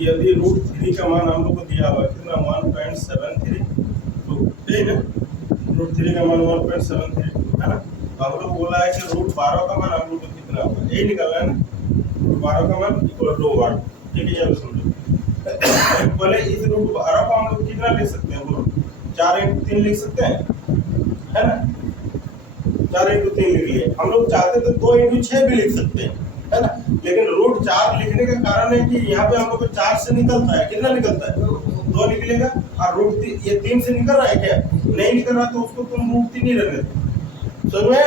यदि √3 का मान हम लोग को दिया हुआ है कितना 1.73, तो है ना, √3 का मान 1.73 है ना। हम लोग बोला है कि √12 का मान हम लोग को कितना होगा, यही निकालना है ना, √12 का मान इक्वल टू 1। ठीक है, ये समझो। पहले इस √12 को हम लोग कितना लिख सकते हैं, बोलो 4 × 3 लिख सकते हैं, है ना। 4 × 3 लिख लिए। हम लोग चाहते तो 2 × 6 भी लिख सकते हैं, है ना, लेकिन √4 लिखने का कारण है कि यहाँ पे हम लोग को 4 से निकलता है, कितना निकलता है 2 निकलेगा, और √3 ये 3 से निकल रहा है क्या, नहीं निकल रहा, तो उसको तुम √3 ही रहने दो, समझ में।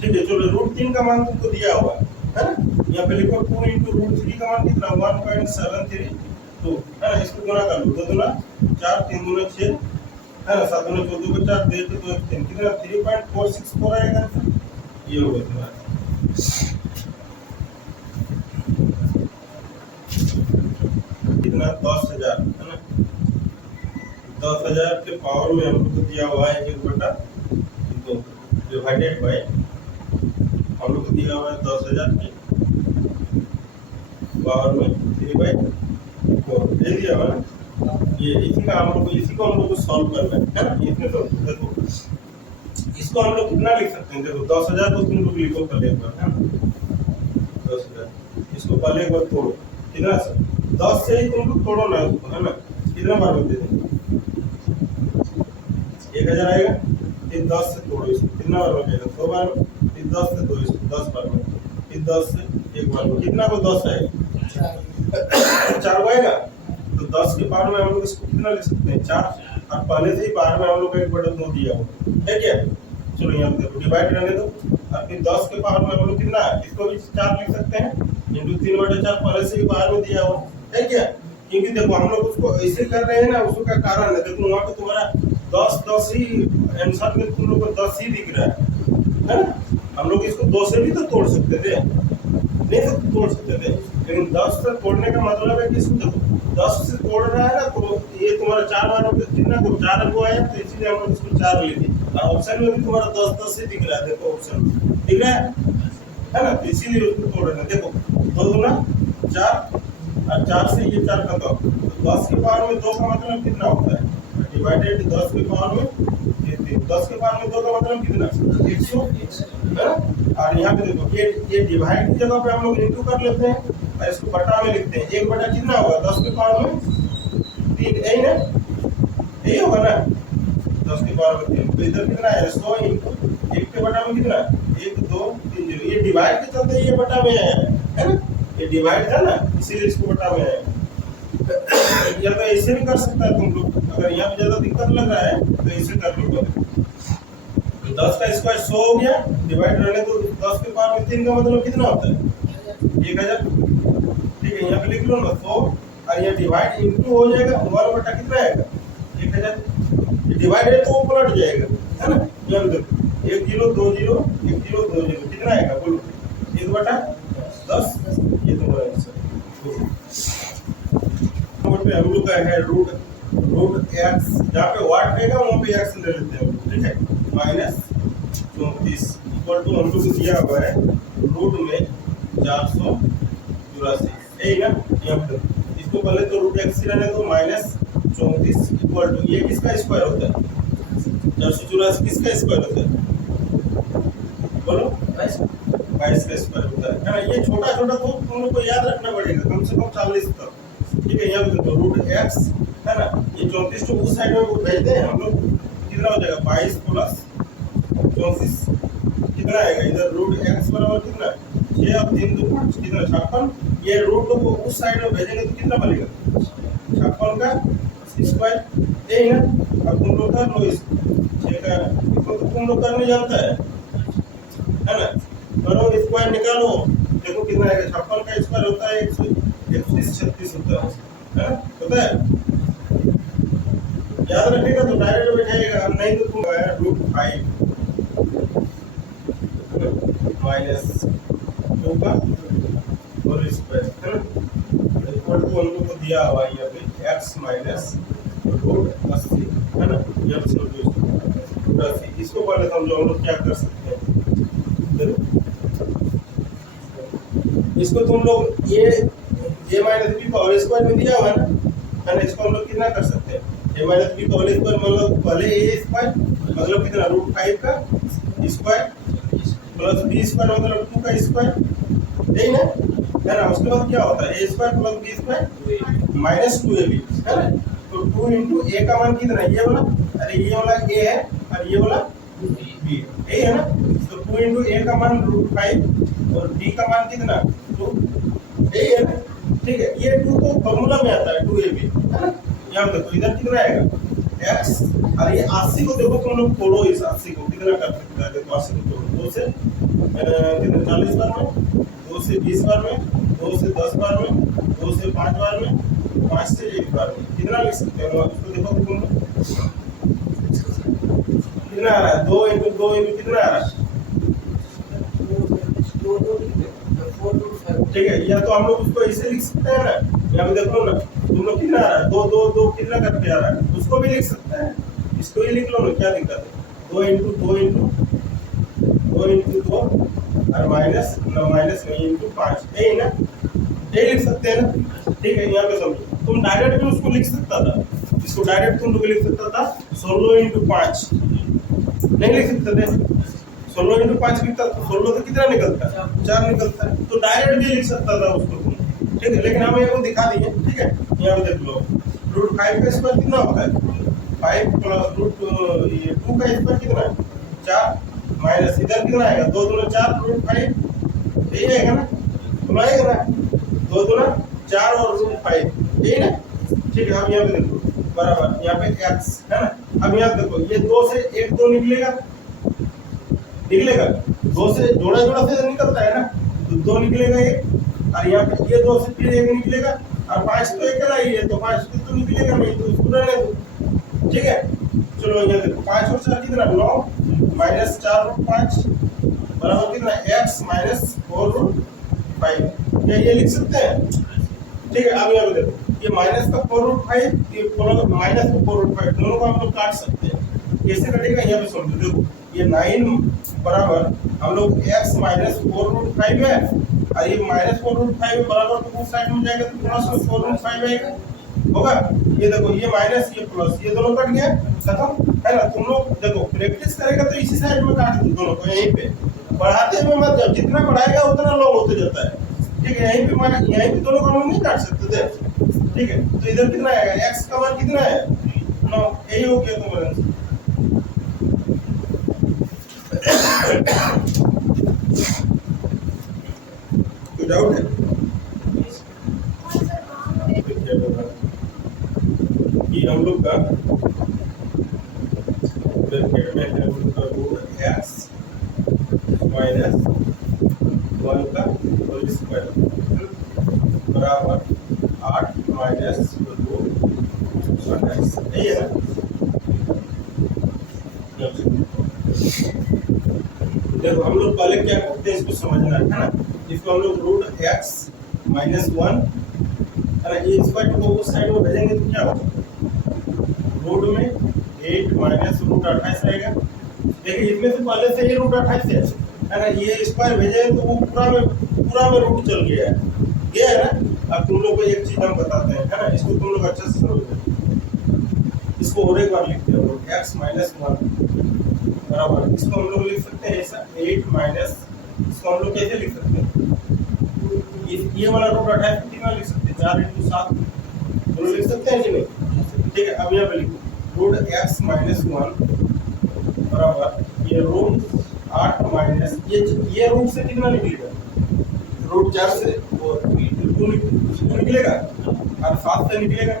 ठीक है, चलो √3 का मान तुमको दिया हुआ है ना, यहाँ पे लिखो 2 × √3 का मान कितना 1.73, तो है ना, इसको गुणा कर लो, 2 दूना 4, 3 दूना 6, है ना, 7 दूना 14 को 4 दे तो 3 कितना 3.464 आएगा, ये होगा तुम्हारा। कितना 10,000, है ना, 10,000 के पावर में हम लोग को दिया हुआ है 1/2 डिवाइडेड बाय, हम लोग को दिया हुआ है 10,000 के पावर में 3/4 दे दिया हुआ है। ये इसी को हम लोग को सॉल्व करना है ना। इसमें तो देखो इसको हम लोग कितना लिख सकते हैं, देखो 10,000 को तुम लोग लिखो पहले एक बार, है ना, 10,000 इसको पहले एक बार तोड़ो, कितना सर 10 से ही तुम लोग तोड़ो ना उसको, है ना, कितना बार में दे देंगे 1,000 आएगा, फिर 10 से तोड़ो इसको, कितना बार में जाएगा 100 बार में, फिर 10 से दो इसको 10 बार में, फिर 10 से 1 बार में, कितना को 10 आएगा 4 आएगा। तो 10 के पावर में हम लोग इसको कितना लिख सकते हैं 4, और पहले से ही पावर में हम लोग 1/2 दिया हुआ है क्या। चलो यहाँ पे देखो डिवाइड रहने दो, और फिर 10 के पावर में हम लोग कितना है, इसको भी 4 लिख सकते हैं, इंटू 3/4 पहले से ही पावर में दिया हुआ है क्या। क्योंकि देखो हम लोग उसको ऐसे कर रहे हैं ना, उसका कारण है देखो वहाँ पे तुम्हारा 10 ही आंसर में तुम लोग को 10 ही दिख रहा है ना। हम लोग इसको 2 से भी तो तोड़ सकते थे, नहीं तो तोड़ सकते थे, लेकिन 10 से तोड़ने का मतलब है कि इसको देखो 10 से तोड़ रहा है ना, तो ये तुम्हारा 4 बार कितना को 4 को आया, तो इसलिए हम लोग इसको 4 ले लिए, और ऑप्शन में भी तुम्हारा 10 से दिख रहा है, देखो ऑप्शन दिख रहा है ना, तो इसीलिए उसको तोड़ रहे हैं। देखो 2 दूना 4, और 4 से ये 4 का 2, तो 10 के पावर में 2 का मतलब कितना होता है, डिवाइडेड 10 के पावर में 10 के पावर में 2 का मतलब कितना 100, है ना। और यहाँ पे देखो ये डिवाइड की जगह पे हम लोग इंटू कर लेते हैं, और इसको बटा में लिखते हैं, 1/, कितना होगा 10 के पावर में 3, यही ना, यही होगा ना 10 के पावर में 3, तो इधर कितना है 100 इंटू 1 के बटा में कितना 1 2 3 0, ये डिवाइड के चलते ये बटा में आया है ना, ये डिवाइड था ना, इसीलिए इसको बटा में आया। या तो ऐसे भी कर सकता है तुम लोग, अगर यहाँ पे ज्यादा दिक्कत लग रहा है तो ऐसे कर लो, 10 का स्क्वायर 100 हो गया, डिवाइड रहने तो 10 के पावर में 3 का मतलब कितना होता है 1,000। ठीक है, यहाँ पे लिख लो ना 100, और ये डिवाइड इंटू हो जाएगा 1/, कितना आएगा 1,000, डिवाइड है तो वो पलट जाएगा, है ना। यहाँ देखो 1 0 2 0 1 0 2 0, कितना आएगा बोलो 1/10, ये तुम्हारा आंसर पे हम लोग का है √x, जहाँ पे वाट रहेगा वहाँ पे x ले लेते हैं, ठीक है, -34 इक्वल टू हम लोग को दिया हुआ है रूट में 484, यही ना। यहाँ पे इसको पहले तो √x रहने दो, -34 इक्वल टू ये किसका स्क्वायर होता है 484, किसका स्क्वायर होता है बोलो 22 का स्क्वायर होता है ना। ये छोटा छोटा तो तुम लोग को याद रखना पड़ेगा, कम से कम 40 तक, ठीक है। यहाँ पे देखो √x है ना, ये 34 को उस साइड में भेजते हैं हम लोग, कितना हो जाएगा 22 प्लस 34, कितना आएगा इधर √x बराबर कितना 6 और 3 2 5, कितना 56, ये रूट को उस साइड में भेजेंगे तो कितना बनेगा 56 का स्क्वायर, यही ना। अब तुम लोग कर लो इसको 6 का, इसको तो तुम लोग करने जानता है ना, करो स्क्वायर निकालो, देखो कितना आएगा 56 का स्क्वायर होता है 136 होता है ना, पता है, याद रखेगा तो डायरेक्ट बैठाएगा, नहीं तो तुम √5 -2 का होल स्क्वायर, है ना, इक्वल टू हम लोग को दिया हुआ है यहाँ पे x -√80, है ना, यहाँ से √80, इसको पहले तो हम लोग क्या कर सकते हैं, इसको तुम लोग ये ए माइनस बी का होल स्क्वायर में दिया हुआ है ना, इसको हम लोग कितना कर सकते हैं, ए माइनस बी का होल स्क्वायर मतलब पहले ए स्क्वायर मतलब कितना रूट 5 का स्क्वायर प्लस बी स्क्वायर मतलब 2 का स्क्वायर, यही ना है ना। उसके बाद क्या होता है A square plus B square minus 2ab है ना। तो 2 इंटू ए का मान कितना है, ये वाला, अरे ये वाला ए है और ये वाला बी, यही है ना। तो 2 इंटू ए का मान रूट 5 और बी का मान कितना 2, यही है ना। ठीक है, ये 2 को फॉर्मूला में आता है 2ab है ना। यहाँ देखो इधर कितना आएगा x, और ये 80 को देखो तुम लोग तोड़ो, इस 80 को कितना कर सकता है, देखो 80 को तोड़ो 2 से कितना 40 बार में, 2 से 20 बार में, 2 से 10 बार में, 2 से 5 बार में, 5 से 1 बार में, कितना लिख सकते हो इसको देखो तुम लोग कितना आ रहा है, 2 इंटू 2 इंटू कितना आ रहा है, ठीक है। या तो हम लोग उसको ऐसे लिख सकते हैं ना, यहाँ पे देखो ना तुम लोग कितना आ रहा है, 2 2 2 कितना करके आ रहा है, उसको भी लिख सकते हैं, इसको ही लिख लो ना, क्या दिक्कत है। 2 इंटू 2 इंटू 2 इंटू 2 और माइनस नहीं इंटू 5, यही ना, यही लिख सकते हैं ना। ठीक है, यहाँ पे समझो तुम डायरेक्ट भी उसको लिख सकता था, इसको डायरेक्ट तुम लोग लिख सकता था 16 इंटू 5, नहीं लिख सकते थे 16 इंटू 5 लिखता तो 16 तो कितना निकलता है 4 निकलता है, तो डायरेक्ट भी लिख सकता था उसको तुम, ठीक है। लेकिन हम ये को दिखा दिए, ठीक है। यहाँ पे देख लो रूट 5 का स्क्वायर कितना होता है 5 प्लस रूट ये 2 का स्क्वायर कितना है 4 माइनस इधर कितना आएगा 2 दूना 4 रूट 5, यही आएगा ना, तो आएगा ना 2 दूना 4 और रूट 5, यही ना। ठीक है, अब यहाँ पे देखो बराबर यहाँ पे x है ना। अब यहाँ देखो ये 2 से 1 2 निकलेगा, 2 से जोड़ा जोड़ा से निकलता है ना, तो 2 निकलेगा ये, और यहाँ पे ये 2 से फिर 1 निकलेगा, और 5 तो अकेला ही है तो 5 तो निकलेगा नहीं, तो उसको रहने दो, ठीक है। चलो ये देखो 5 और 4 कितना 9 माइनस 4 रूट 5 बराबर कितना x माइनस 4 रूट 5, क्या ये लिख सकते हैं, ठीक है। अब यहाँ पे देखो ये माइनस का 4 रूट 5 ये माइनस का 4 रूट 5 दोनों को हम लोग काट सकते हैं, कैसे कटेगा यहाँ पे समझो। देखो ये 9 बराबर हम लोग x माइनस 4 रूट 5 है, और ये माइनस 4 रूट 5 बराबर तो उस साइड में जाएगा तो प्लस 4 रूट 5 आएगा, होगा। ये देखो ये माइनस ये प्लस ये दोनों कट गया, खत्म है ना। तुम लोग देखो प्रैक्टिस करेगा तो इसी साइड में काट दो दोनों को, यहीं पे बढ़ाते हुए मत जाओ, जितना बढ़ाएगा उतना लॉन्ग होते जाता है, ठीक है। यहीं पे दोनों को हम नहीं काट सकते थे, ठीक है। तो इधर कितना आएगा x का मान कितना है 9, यही हो गया तुम्हारा आंसर। कोई डाउट है, ये हम लोग का ब्रैकेट में है उनका रूट x माइनस 1 का होल स्क्वायर बराबर 8 माइनस 2 x, यही है ना। देखो हम लोग पहले क्या करते हैं इसको समझना है ना, इसको हम लोग रूट x माइनस 1 है ना, ये स्क्वायर को उस साइड में भेजेंगे तो क्या होगा रूट में 8 माइनस रूट 28 आएगा। देखिए इसमें से पहले से ही रूट 28 है ना, ये स्क्वायर भेजे तो वो पूरा में रूट चल गया है ना। अब तुम लोग को एक चीज हम बताते हैं है ना, इसको तुम लोग अच्छे से समझो, इसको और एक बार लिखते हैं रूट x माइनस 1 बराबर, इसको हम लोग लिख सकते हैं ऐसा 8 माइनस, इसको हम लोग कैसे लिख सकते हैं, ये वाला रूट 28 कितना लिख सकते हैं 4 इंटू 7 दोनों लिख सकते हैं कि नहीं, ठीक है। अब यहाँ पे लिखो रूट x माइनस 1 बराबर ये रूट 8 माइनस ये रूट से कितना निकलेगा रूट 4 से 2 निकलेगा और 7 से निकलेगा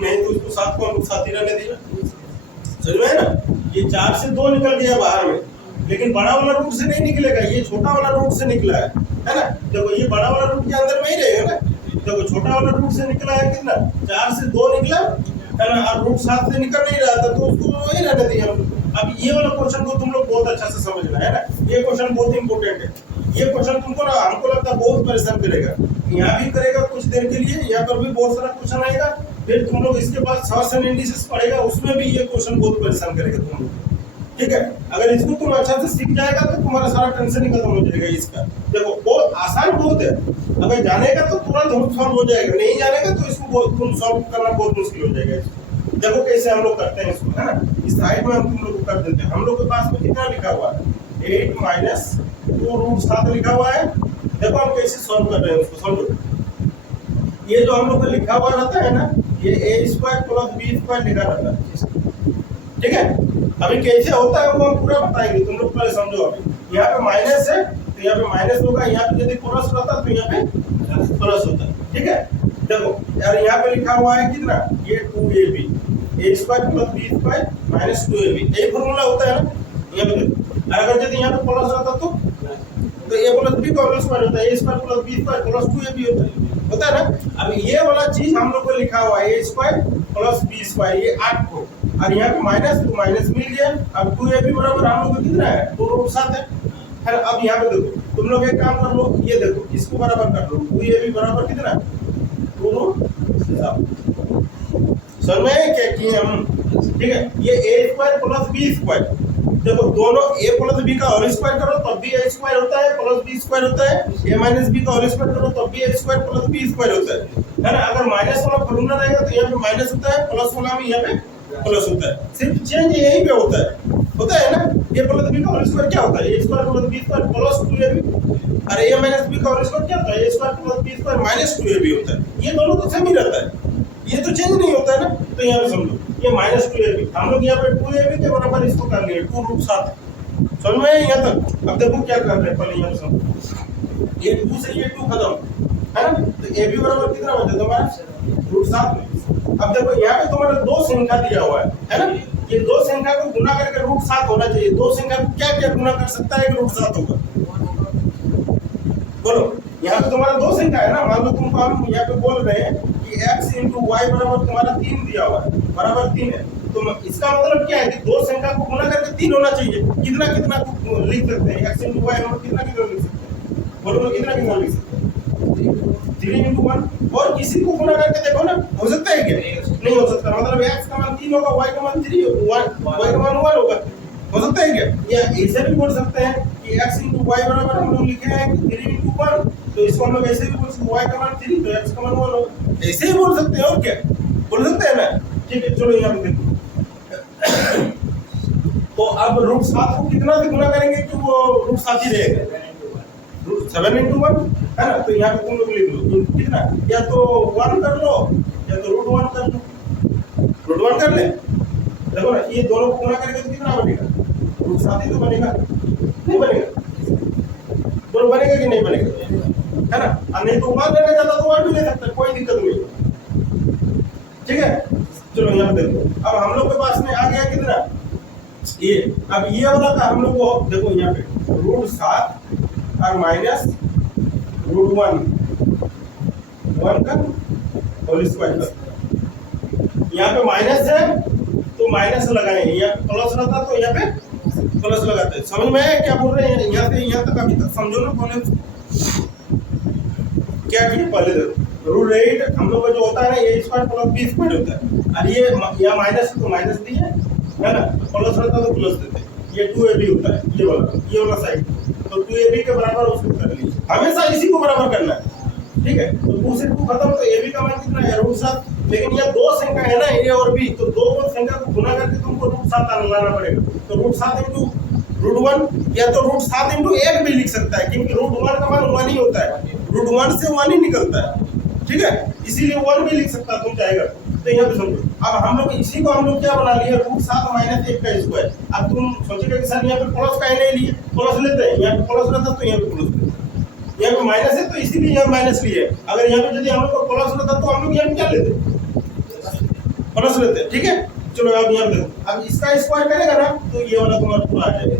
नहीं, तो उसको 7 को हम 7 ही रहने देगा, समझ में है ना। ये 4 से 2 निकल गया बाहर में, लेकिन बड़ा वाला रूट से नहीं निकलेगा, ये छोटा वाला रूट से निकला है ना। देखो ये बड़ा वाला रूट के अंदर में ही रहेगा ना, देखो छोटा वाला रूट से निकला है कितना 4 से 2 निकला है ना, और रूट 7 से निकल नहीं रहा था तो उसको वही रहने दिया। अब ये वाला क्वेश्चन को तुम लोग बहुत अच्छा से समझना है ना, ये क्वेश्चन बहुत इंपॉर्टेंट है। ये क्वेश्चन तुमको ना हमको लगता है बहुत परेशान करेगा, यहाँ भी करेगा कुछ देर के लिए, यहाँ पर भी बहुत सारा क्वेश्चन आएगा, फिर तुम लोग इसके बाद शॉर्ट्स एंड इंडिसेस पढ़ेगा, उसमें भी ये क्वेश्चन बहुत परेशान करेगा तुम लोग, ठीक है, अगर इसको तुम अच्छा से सीख जाएगा तो तुम्हारा सारा टेंशन ही खत्म हो जाएगा इसका। देखो बहुत आसान बहुत है, अगर जानेगा तो तुरंत सॉल्व हो जाएगा, नहीं जानेगा तो इसको तुम सॉल्व करना बहुत मुश्किल हो जाएगा इसको। देखो कैसे हम लोग करते हैं इसको, है ना, इस साइड में हम तुम लोग को कर देते हैं। हम लोग के पास में कितना लिखा हुआ है, 8 माइनस 2√7 लिखा हुआ है। देखो हम कैसे सॉल्व कर रहे हैं उसको, समझो। ये जो हम लोग का लिखा हुआ रहता है ना, ये a² + b² लिखा रहता है, ठीक है। अभी कैसे होता है वो हम पूरा बताएंगे, तुम लोग पहले समझो। अभी यहाँ पे माइनस है तो यहाँ पे माइनस होगा, यहाँ पे यदि प्लस रहता तो यहाँ पे प्लस होता, ठीक है। देखो यार यहाँ पे लिखा हुआ है कितना, ये 2ab, a² + b² - 2ab, यही फॉर्मूला होता है ना। यहाँ पे अगर यदि यहाँ पे प्लस रहता तो a + b का होल स्क्वायर होता है, a² + b² + 2ab होता है ना। अब ये वाला चीज हम लोग को लिखा हुआ है a² + b², ये 8 को, और यहाँ पे माइनस तो माइनस मिल गया। अब 2ab बराबर हम लोग को कितना है, 2√7 है। अब यहाँ पे देखो तुम लोग एक काम कर लो, ये देखो इसको बराबर कर लो, 2ab बराबर कितना, 2√7। समझ में क्या किए हम, ठीक है। ये a² + b², देखो दोनों a + b का होल स्क्वायर करो तब भी a² होता है, + b² होता है, a - b का होल स्क्वायर करो तब भी a² + b² होता है ना। अगर माइनस वाला फॉर्मूला रहेगा तो यहाँ पे माइनस होता है, प्लस वाला में यहाँ पे प्लस होता है, सिर्फ चेंज यही पे होता है ना। a + b का होल स्क्वायर क्या होता है, a² + b² + 2ab, और a - b का होल स्क्वायर क्या होता है, a² + b² - 2ab होता है। ये दोनों तो सेम ही रहता है, ये तो चेंज नहीं होता है ना। तो यहाँ पे समझो ये -2ab, हम लोग यहाँ पे 2ab के बराबर इसको कर लिए 2√7। समझ में यहाँ तक। अब देखो क्या कर रहे हैं, पहले यहाँ पे समझो, ये 2 से ये 2 खत्म, है ना। तो ab बराबर कितना बचा तुम्हारा, √7। अब देखो यहाँ पे तुम्हारा दो संख्या दिया हुआ है ना। ये दो संख्या को गुना करके √7 होना चाहिए। दो संख्या को क्या क्या गुना कर सकता है कि √7 होगा, बोलो। यहाँ पे तुम्हारा दो संख्या है ना, मान लो तुमको हम यहाँ पे बोल रहे हैं कि x × y बराबर तुम्हारा 3 दिया हुआ है, बराबर 3 है। तो इसका मतलब क्या है कि दो संख्या को गुना करके 3 होना चाहिए। कितना कितना लिख सकते हैं, x × y हम कितना कितना लिख सकते हैं, बोलो तो कितना कितना लिख सकते हैं, 3 × 1। और किसी को गुना करके देखो ना, हो सकता है क्या, नहीं हो सकता। मतलब x का मान 3 होगा, y का मान 3 होगा, y का मान 1 होगा, हो सकता है क्या। या ऐसे भी बोल सकते हैं कि x × y बराबर हम लोग लिखे हैं 3 × 1, तो इसको हम लोग ऐसे भी बोल सकते हैं, y का मान 3 तो x का मान 1 होगा, ऐसे ही बोल सकते हैं। और क्या बोल सकते हैं ना, ठीक है। चलो यहाँ पे देखो, तो अब √7 को कितना से गुना करेंगे कि वो √7 ही रहेगा, 7 × 1, है ना। तो यहाँ पे तुम लोग लिख लो कितना, या तो 1 कर लो या तो √1 कर लो, √1 कर ले। देखो ना ये दोनों को गुना करके तो कितना बनेगा, √7 ही तो बनेगा, नहीं बनेगा, बोलो बनेगा कि नहीं बनेगा, है ना। और नहीं तो 1 लेना चाहता तो 1 भी ले सकता है, कोई दिक्कत नहीं, ठीक है। चलो यहाँ पे देखो, अब हम लोग के पास में आ गया कितना, ये। अब ये वाला था हम लोग को, देखो यहाँ पे √7 और माइनस √1 का होल स्क्वायर। यहाँ पे माइनस है तो माइनस लगाए, यहाँ पे प्लस रहता तो यहाँ पे प्लस लगाते। समझ में आया क्या बोल रहे हैं, यहाँ से यहाँ तक अभी तक समझो ना। बोले क्या किए, पहले देखो √8 हम लोग का जो होता है ना, a² + b² होता है, और ये यहाँ माइनस तो माइनस दिए, है ना, प्लस रहता तो प्लस देते। ये 2ab होता है, ये वाला साइड, तो 2ab के बराबर उसको कर लीजिए, हमेशा इसी को बराबर करना है, ठीक है। तो 2 से 2 खत्म, तो ab का मान कितना है, √7। लेकिन ये दो संख्या है ना, a और b, तो दो संख्या को गुना करके तुमको √7 लाना पड़ेगा। तो √7 × √1, या तो √7 × 1 भी लिख सकता है, क्योंकि √1 का मान 1 ही होता है, √1 से 1 ही निकलता है, ठीक है। इसीलिए 1 भी लिख सकता तुम चाहेगा। तो यहाँ पे समझो, अब हम लोग इसी को हम लोग क्या बना लिए, √7 - 1 का स्क्वायर। अब तुम सोचेगा कि सर यहाँ पे प्लस का नहीं लिए, प्लस लेते हैं, यहाँ पे प्लस रहता तो यहाँ पे प्लस लेते, यहाँ पे माइनस है तो इसीलिए यहाँ माइनस लिए। अगर यहाँ पे यदि हम लोग को प्लस रहता तो हम लोग यहाँ पे क्या लेते, प्लस लेते हैं, ठीक है। चलो अब यहाँ देखो, अब इसका स्क्वायर करेगा ना तो ये वाला तुम्हारा पूरा आ जाएगा,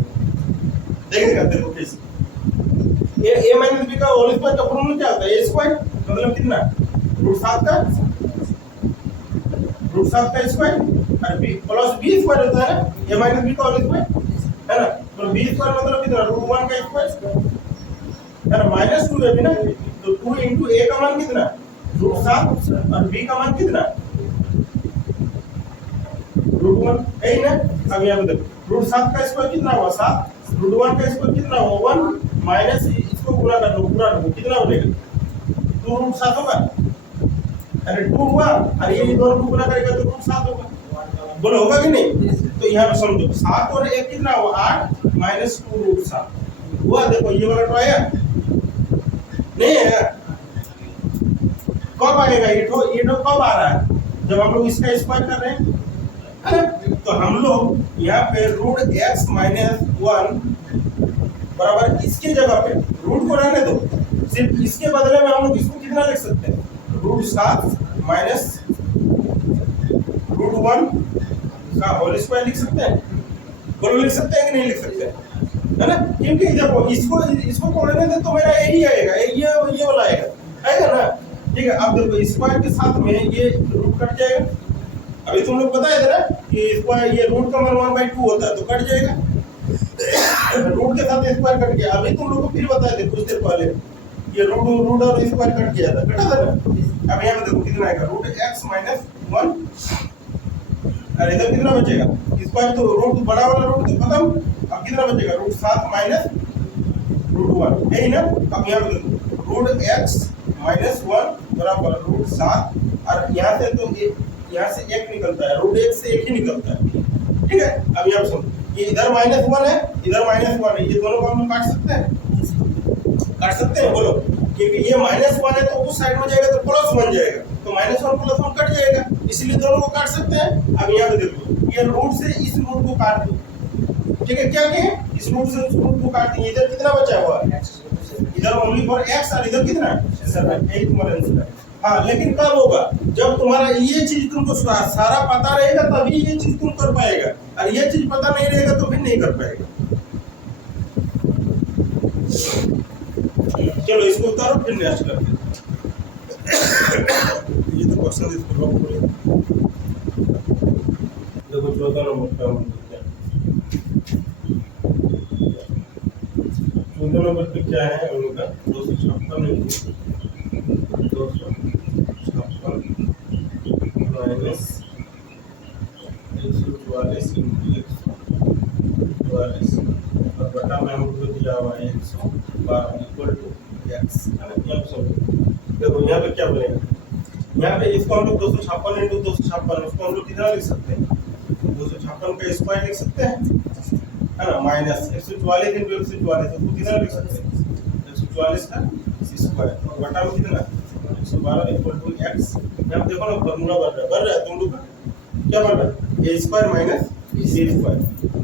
देखेगा। देखो कैसे, ये a - b का होल स्क्वायर का फॉर्मूला क्या होता है, a² मतलब कितना, √7 का स्क्वायर, और b + b² होता है ना, a - b का होल स्क्वायर, है ना। तो b² मतलब कितना, √1 का स्क्वायर, है ना, -2ab ना। तो 2 × a का मान कितना, √7, और b का मान कितना, रूट वन यही ना। अब यहाँ पे देखो रूट 7 का स्क्वायर कितना हुआ 7, रूट 1 का स्क्वायर कितना हुआ 1 माइनस इसको पूरा कर लो पूरा लो कितना बनेगा 2 रूट 7 होगा। अरे 2 हुआ और ये दोनों को गुणा करेगा तो रूट 7 होगा। बोलो होगा कि नहीं। तो यहाँ पे समझो 7 और 1 कितना हुआ 8 माइनस 2 रूट 7 हुआ। देखो ये वाला तो आया नहीं है। कब आएगा ये तो कब आ रहा है जब हम लोग इसका स्क्वायर कर रहे हैं है ना। तो हम लोग यहाँ पे रूट x माइनस 1 बराबर इसके जगह पे रूट को रहने दो, सिर्फ इसके बदले में हम लोग इसको कितना लिख सकते हैं रूट 7 माइनस रूट 1 का होल स्क्वायर लिख सकते हैं। बोलो लिख सकते हैं कि नहीं लिख सकते है ना। क्योंकि देखो इसको तोड़ने दे तो मेरा यही आएगा ये वाला आएगा ना। ठीक है। अब देखो स्क्वायर के साथ में ये रूट कट जाएगा। अभी तुम लोग बताए थे ना कि स्क्वायर ये रूट का मान 1/2 होता है तो कट जाएगा। रूट के साथ स्क्वायर कट गया। अभी तुम लोग को फिर बताए थे कुछ देर पहले ये रूट और स्क्वायर कट गया था कटा था ना। अब यहाँ पे देखो कितना आएगा रूट x माइनस 1 और इधर कितना बचेगा स्क्वायर तो रूट बड़ा वाला रूट तो खत्म। अब कितना बचेगा रूट 7 माइनस रूट 1 यही ना। अब यहाँ पे देखो रूट x माइनस 1 बराबर रूट 7 और यहाँ से तो यहाँ से 1 निकलता है रूट 1 से 1 ही निकलता है। ठीक है। अब यहाँ पे सुनो ये इधर -1 है इधर -1 है ये दोनों को हम काट सकते हैं बोलो। क्योंकि ये -1 है तो उस साइड में जाएगा तो +1 जाएगा तो -1 +1 कट जाएगा इसलिए दोनों को काट सकते हैं। अब यहाँ पे देखो ये रूट से इस रूट को काट दो। ठीक है। क्या किए इस रूट से उस रूट को काट दिए। इधर कितना बचा हुआ है इधर ओनली फॉर x और इधर कितना 7 यही तुम्हारा आंसर है। हाँ लेकिन कब होगा जब तुम्हारा ये चीज तुमको सारा पता रहेगा तभी ये चीज तुम कर पाएगा और ये चीज पता नहीं रहेगा तो फिर नहीं कर पाएगा। चलो इसको उतारो फिर नेक्स्ट करते हैं। ये तो क्वेश्चन इसको लॉक करो। देखो 14 नंबर का हम देखते हैं। 14 नंबर पे क्या है हम लोग का 256 माइनस 144 इंटू 144 और बटा में हमको दिया हुआ है 112 इक्वल टू x। देखो यहाँ पे क्या बनेगा यहाँ पे इसको हम लोग 256 इंटू 256 उसको हम लोग कितना लिख सकते हैं 256 का स्क्वायर लिख सकते हैं है ना माइनस 144 इंटू 144 उसको कितना लिख सकते हैं 144 का स्क्वायर और बटा में कितना 112 इक्वल टू x। यहाँ पे देखो ना फॉर्मूला बढ़ रहा है तुम लोग का क्या बन रहा है a square minus b square.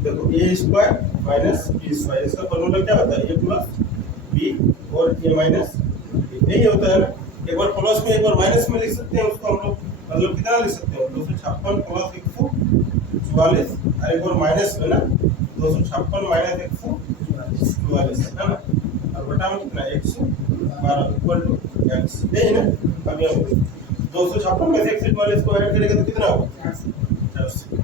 देखो a square minus b square इसका फॉर्मूला क्या होता है a प्लस b और a माइनस b यही होता है ना। एक बार प्लस में एक बार माइनस में लिख सकते हैं उसको हम लोग मतलब कितना लिख सकते हैं 256 प्लस 144 और एक बार माइनस में ना 256 माइनस 144 है ना और बटा में कितना 112 इक्वल टू x यही ना। अब यहाँ 256 में से 144 को ऐड करेंगे तो कितना होगा 400।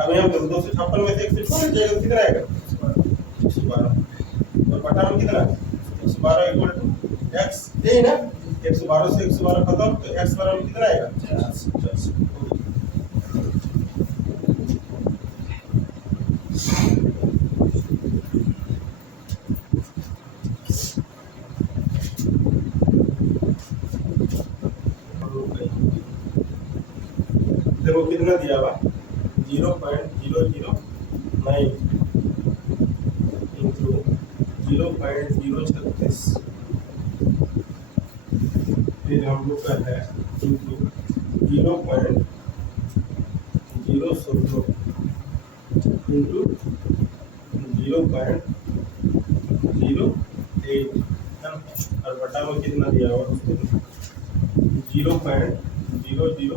अब यहाँ पे 256 में से 144 जाएगा कितना आएगा 112 और बटा में कितना 112 इक्वल टू x यही ना। 112 से 112 खत्म तो x बराबर कितना आएगा 400। देखो कितना दिया हुआ 0.009 इंटू 0.036 फिर हम लोग का है इंटू 0.016 इंटू 0.08 और बटा में कितना दिया हुआ उसको 0.002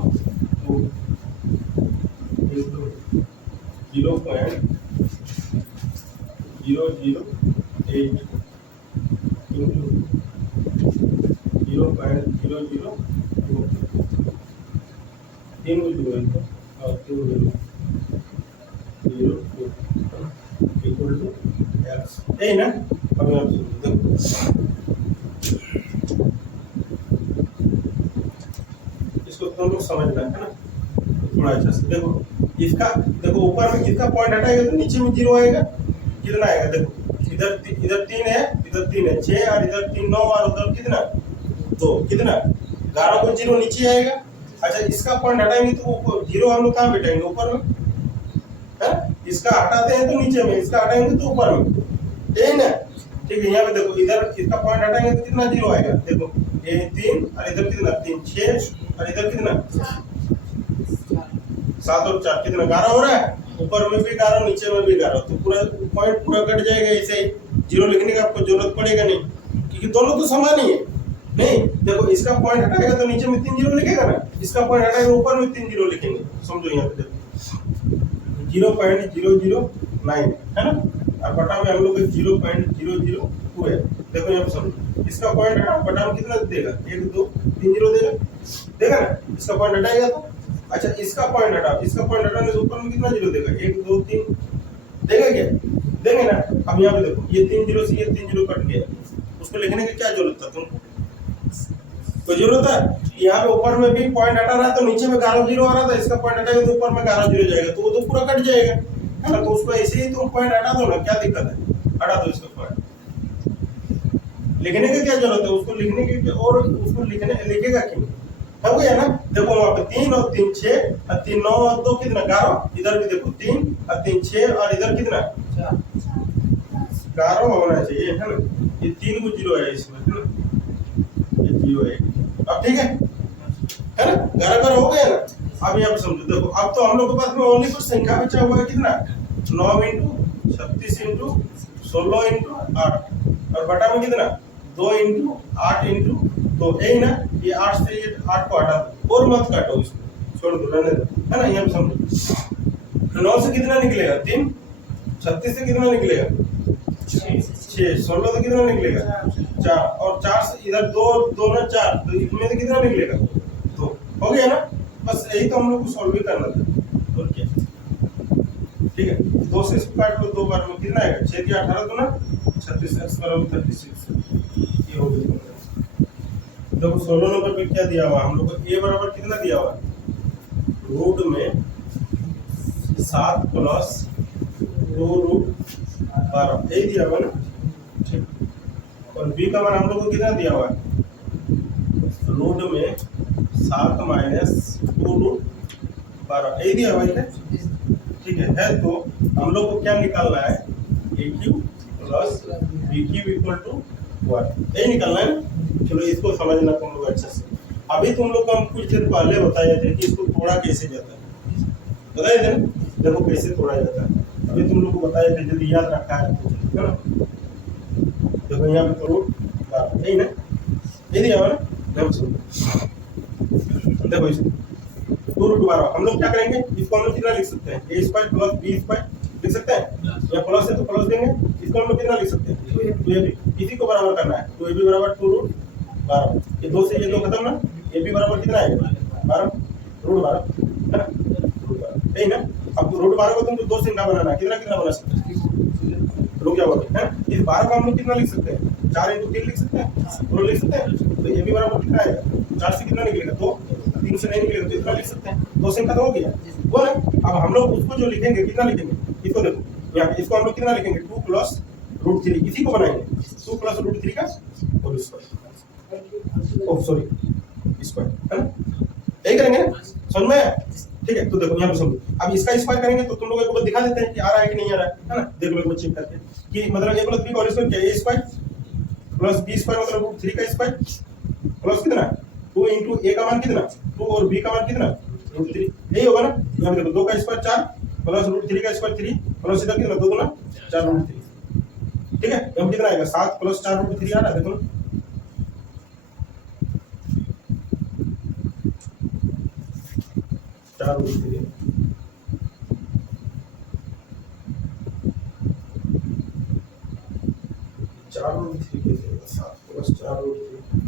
into 0.008 into 0.002 तीन को जोड़े तो और 2 0 इक्वल टू x यही ना। अब आप देखो इसको तुम लोग समझना है ना थोड़ा अच्छा से देखो, इसका देखो ऊपर में किसका पॉइंट हटाएगा तो नीचे में 0 आएगा। कितना आएगा देखो, इधर 3 है, इधर 3 है, 6 और इधर 3 9 और उधर कितना 2, कितना 11 को 0 नीचे आएगा। अच्छा इसका पॉइंट हटाएंगे तो 0 हम लोग कहाँ बैठाएंगे, ऊपर में है। इसका हटाते हैं तो नीचे में, इसका हटाएंगे तो ऊपर में, यही ना। ठीक है, यहाँ पे देखो इधर इसका पॉइंट हटाएंगे तो कितना 0 आएगा देखो, ये 3 और इधर कितना 3 6 और इधर कितना 7 और 4 कितना 11 हो रहा है। ऊपर में भी 11 नीचे में भी 11, तो पूरा पॉइंट पूरा कट जाएगा। ऐसे ही 0 लिखने का आपको जरूरत पड़ेगा नहीं, क्योंकि दोनों तो समान ही है। नहीं देखो इसका पॉइंट हटाएगा तो नीचे में 3 0 लिखेगा ना, इसका पॉइंट हटाएगा ऊपर में 3 0 लिखेंगे। समझो यहाँ पे देखो 0.009 है ना, और बटा में हम लोग 0.002 है। देखो यहाँ पे समझो, इसका पॉइंट हटा बटा में कितना देगा, 1 2 3 0 देगा ना, इसका पॉइंट हटाएगा तो। अच्छा इसका पॉइंट हटा, इसका पॉइंट हटाने से ऊपर में कितना 0 देगा, 1 2 3 देगा क्या, देंगे ना। अब यहाँ पे देखो ये 3 0 से ये 3 0 कट गया, उसको लिखने की क्या जरूरत था तुमको, कोई जरूरत है। यहाँ पे ऊपर में भी पॉइंट हटा रहा है तो नीचे में 11 0 आ रहा था, इसका पॉइंट हटाएगा तो ऊपर में 11 0 जाएगा, तो वो तो पूरा कट जाएगा है ना। तो उसको ऐसे ही तुम पॉइंट हटा दो ना, क्या दिक्कत है, हटा दो इसका पॉइंट। लिखने की क्या जरूरत है, उसको लिखने की, और उसको लिखेगा क्यों, हो गया ना। देखो वहां पे 3 और 3 6 और 3 9 और 2 कितना 11, इधर भी देखो 3 और 3 6 और इधर कितना 11 होना चाहिए है ना। ये 3 को 0 है इसमें है ना, ये 0 है। अब ठीक है ना, 11 हो गया ना। अब यहाँ पे समझो देखो, अब तो हम लोग के पास में ओनली कुछ संख्या बचा हुआ है, कितना 9 × 36 × 16 × 8 और बटा में कितना 2 × 8 × 2, यही ना। ये 8 से ये 8 को हटा दो और मत काटो, इसको छोड़ दो, रहने दो है ना। यहाँ पे समझो 9 से कितना निकलेगा 3, 36 से कितना निकलेगा 6, 16 से कितना निकलेगा 4 और 4 से इधर 2 2 ना 4, तो इसमें से कितना निकलेगा 2, हो गया ना। बस यही तो हम लोग को सॉल्व भी करना था, और क्या। ठीक है, 2 से इसको काट लो 2 बार में, कितना आएगा 6 × 18 तो ना 36 x = 36, ये हो गया। देखो 16 नंबर पे क्या दिया हुआ हम लोग को, a बराबर कितना दिया हुआ रूट में 7 + 2√12 यही दिया हुआ ना। ठीक, और b का मान हम लोग को कितना दिया हुआ है, रूट में 7 - 2√12 यही दिया हुआ है। ठीक है, तो हम लोग को क्या निकालना है, AQ + BQ = 1, यही निकालना है ना। चलो इसको समझना तुम लोग अच्छे से। अभी तुम लोग को हम कुछ देर पहले बताए थे कि इसको तोड़ा कैसे जाता है, बताए थे ना, देखो कैसे तोड़ा जाता है। अभी तुम लोग को बताए थे, यदि याद रखा है ना। देखो यहाँ पे तो यही ना, ये दिया हुआ ना। देखो इसको 2√12 हम लोग क्या करेंगे, इसको हम लोग कितना लिख सकते हैं, a² + b² लिख सकते हैं, या प्लस है तो प्लस देंगे। इसको हम लोग कितना लिख सकते हैं 2ab, इसी को बराबर करना है। 2ab = 2√12, ये 2 से ये 2 खत्म ना, ab बराबर कितना आएगा 12√12 है ना, √12 यही ना। अब √12 को तुमको 2 संख्या बनाना है, कितना कितना बना सकते हैं, रुक जाओ है। इस 12 को हम लोग कितना लिख सकते हैं, 4 × 3 लिख सकते हैं, दोनों लिख सकते हैं। तो ab बराबर कितना आएगा, 4 से कितना निकलेगा 2, 3 से नहीं निकलेगा तो इतना लिख सकते हैं, 2 संख्या तो हो गया वो ना। अब हम लोग उसको जो लिखेंगे कितना लिखेंगे, इसको देखो यहाँ पे, इसको हम लोग कितना लिखेंगे 2 + √3, इसी को बनाएंगे 2 + √3 का whole square, oh sorry square है ना, यही करेंगे ना, समझ में। ठीक है, तो देखो यहाँ पे समझो, अब इसका स्क्वायर करेंगे तो तुम लोगों को दिखा देते हैं कि आ रहा है कि नहीं आ रहा है ना। देख लो एक बार चेक करके कि मतलब a + b का होल स्क्वायर क्या है, a² + b² मतलब √3 का स्क्वायर प्लस कितना 2 × a का मान कितना 2 और b का मान कितना √3, यही होगा ना। यहाँ पे देखो 2 का स्क्वायर 4 प्लस √3 का स्क्वायर 3 प्लस इधर कितना 2 × 4 √3। ठीक है, अब कितना आएगा 7 + 4 √3 आ रहा है, देखो ना 4 √3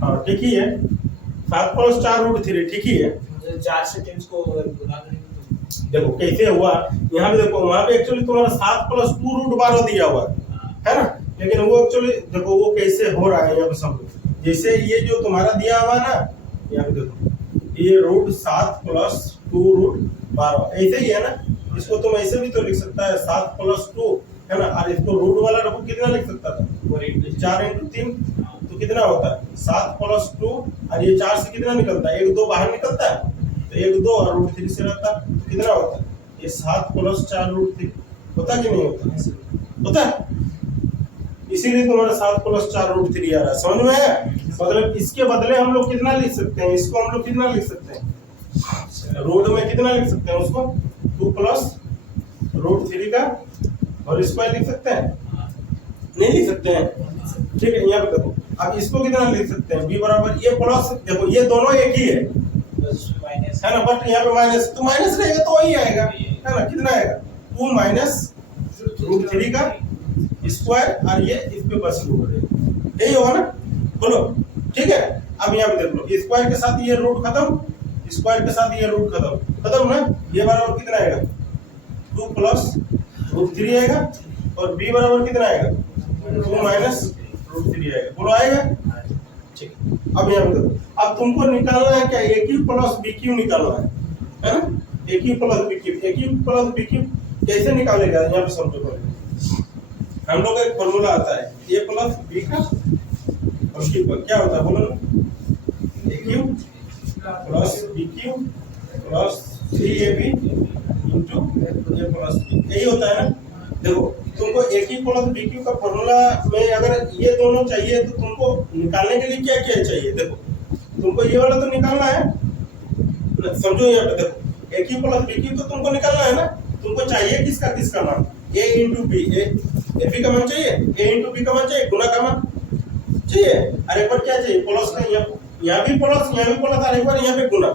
हाँ ठीक ही है, 7 + 4 √3 ठीक ही है। 4 से 3 को गुना करेंगे देखो कैसे हुआ, यहाँ पे देखो वहाँ पे एक्चुअली तुम्हारा 7 + 2√12 दिया हुआ है ना, लेकिन वो एक्चुअली देखो वो कैसे हो रहा है यहाँ पे समझो। जैसे ये जो तुम्हारा दिया हुआ ना, यहाँ पे देखो ये √7 + 2√12 ऐसे ही है ना। इसको तुम ऐसे भी तो लिख सकता है 7 + 2 है ना, और इसको रूट वाला रखो कितना लिख सकता था 4 × 3 तो कितना होता है 7 + 2 और ये 4 से कितना निकलता है 1 2 बाहर निकलता है तो 1 2 और √3 से रहता है तो कितना होता है ये 7 + 4 √3 होता कि नहीं होता होता है। इसीलिए तुम्हारा 7 + 4 √3 आ रहा है। समझ में आया? मतलब इसके बदले हम लोग कितना लिख सकते हैं, इसको हम लोग कितना लिख सकते हैं रूट में कितना लिख सकते हैं उसको 2 + √3 का और स्क्वायर लिख सकते हैं नहीं लिख सकते हैं। ठीक है, यहाँ पे देखो अब इसको कितना लिख सकते हैं b बराबर ये प्लस, देखो ये दोनों एक ही है माइनस है ना, बट यहाँ पे माइनस तो माइनस रहेगा तो वही आएगा है ना, कितना आएगा 2 - √3 का स्क्वायर और ये इस पे बस रूट रहेगा, यही होगा ना। बोलो ठीक है। अब यहाँ पे देख लो स्क्वायर के साथ ये रूट खत्म, स्क्वायर के साथ ये रूट खत्म ना, ये बराबर कितना आएगा 2 + √3 आएगा और b बराबर कितना आएगा 2 - √3 आएगा। बोलो आएगा? ठीक। अब यहाँ पे देखो अब तुमको निकालना है क्या AQ + BQ निकालना है ना, AQ + BQ, AQ + BQ कैसे निकालेगा यहाँ पे समझो पहले। हम लोग एक फॉर्मूला आता है A + B का और Q का, क्या होता है बोलो ना, AQ + BQ + 3AB * A + B, यही होता है ना। देखो तुमको AQ + BQ का फॉर्मूला में अगर ये दोनों चाहिए तो तुमको निकालने के लिए क्या क्या चाहिए, देखो तुमको ये वाला तो निकालना है, समझो यहाँ पे देखो AQ + BQ तो तुमको निकालना है ना, तुमको चाहिए किसका मान A × B, AB का मान चाहिए, A × B का मान चाहिए, गुना का मान चाहिए, और एक बार क्या चाहिए प्लस का, यहाँ भी प्लस और एक बार यहाँ पे गुना,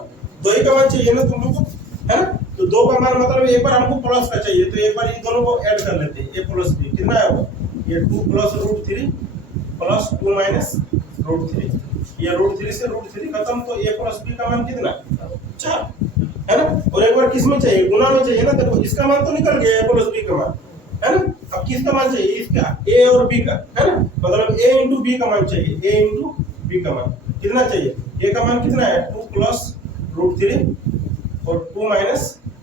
दो ही का मान चाहिए ना तुम लोग को है ना। तो दो का मान मतलब एक बार हमको प्लस का चाहिए तो एक बार ये दोनों को ऐड कर लेते हैं A + B कितना आएगा ये 2 + √3 + 2 - √3, ये √3 से √3 खत्म तो A + B का मान कितना 4 है ना। और एक बार किस में चाहिए गुना में चाहिए ना, देखो इसका मान तो निकल गया A + B का मान है ना, अब किसका मान चाहिए इसका A और B का है ना, मतलब A × B का मान चाहिए, A × B का मान कितना चाहिए, A का मान कितना है 2 + √3 और 2 -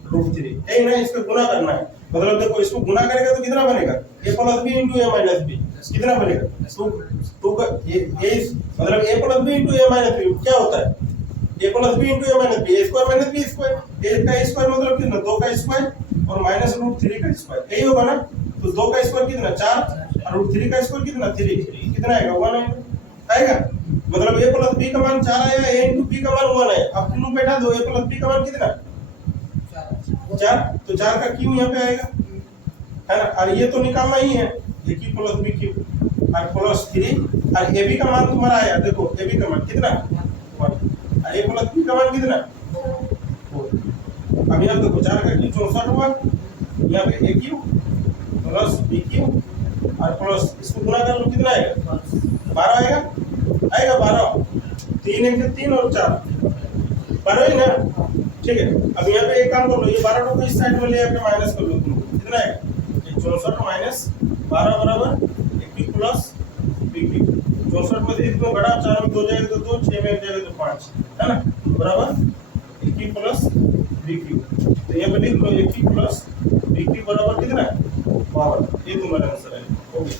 √3, यही ना, इसका गुना करना है। मतलब देखो इसको गुना करेगा तो कितना बनेगा A + B × A - B कितना बनेगा 2 का ये मतलब A + B × A - B क्या होता है A + B × A - B, A² - B², A का स्क्वायर मतलब कितना 2 का स्क्वायर और -√3 का स्क्वायर, यही होगा ना। तो 2 का स्क्वायर कितना 4 और √3 का स्क्वायर कितना 3, कितना आएगा 1 आएगा। मतलब A + B का मान 4 आएगा, A × B का मान 1 है। अब तुम बैठा दो A + B का मान कितना 4, तो 4 का क्यू यहाँ पे आएगा है ना, और ये तो निकालना ही है AQ + BQ और +3 और AB का मान तुम्हारा आया, देखो AB का मान कितना 1 और A + B का मान कितना 4। अब यहाँ देखो 4 का क्यू 64 हुआ, यहाँ पे AQ + BQ और प्लस इसको गुना कर लो कितना आएगा 12 आएगा 12, 3 × 3 और 4 12 ही ना। ठीक है, अब यहाँ पे एक काम कर लो, ये 12 को इस साइड में ले आके माइनस कर लो, तुम कितना आएगा 64 - 12 बराबर AQ + BQ, 64 में से इसमें घटा 4 में 2 जाएगा तो 2, 6 में 1 जाएगा तो 5 है ना, बराबर AQ + BQ। तो यहाँ पे लिख लो AQ + BQ बराबर कितना 52, ये तुम्हारा आंसर है। ओके।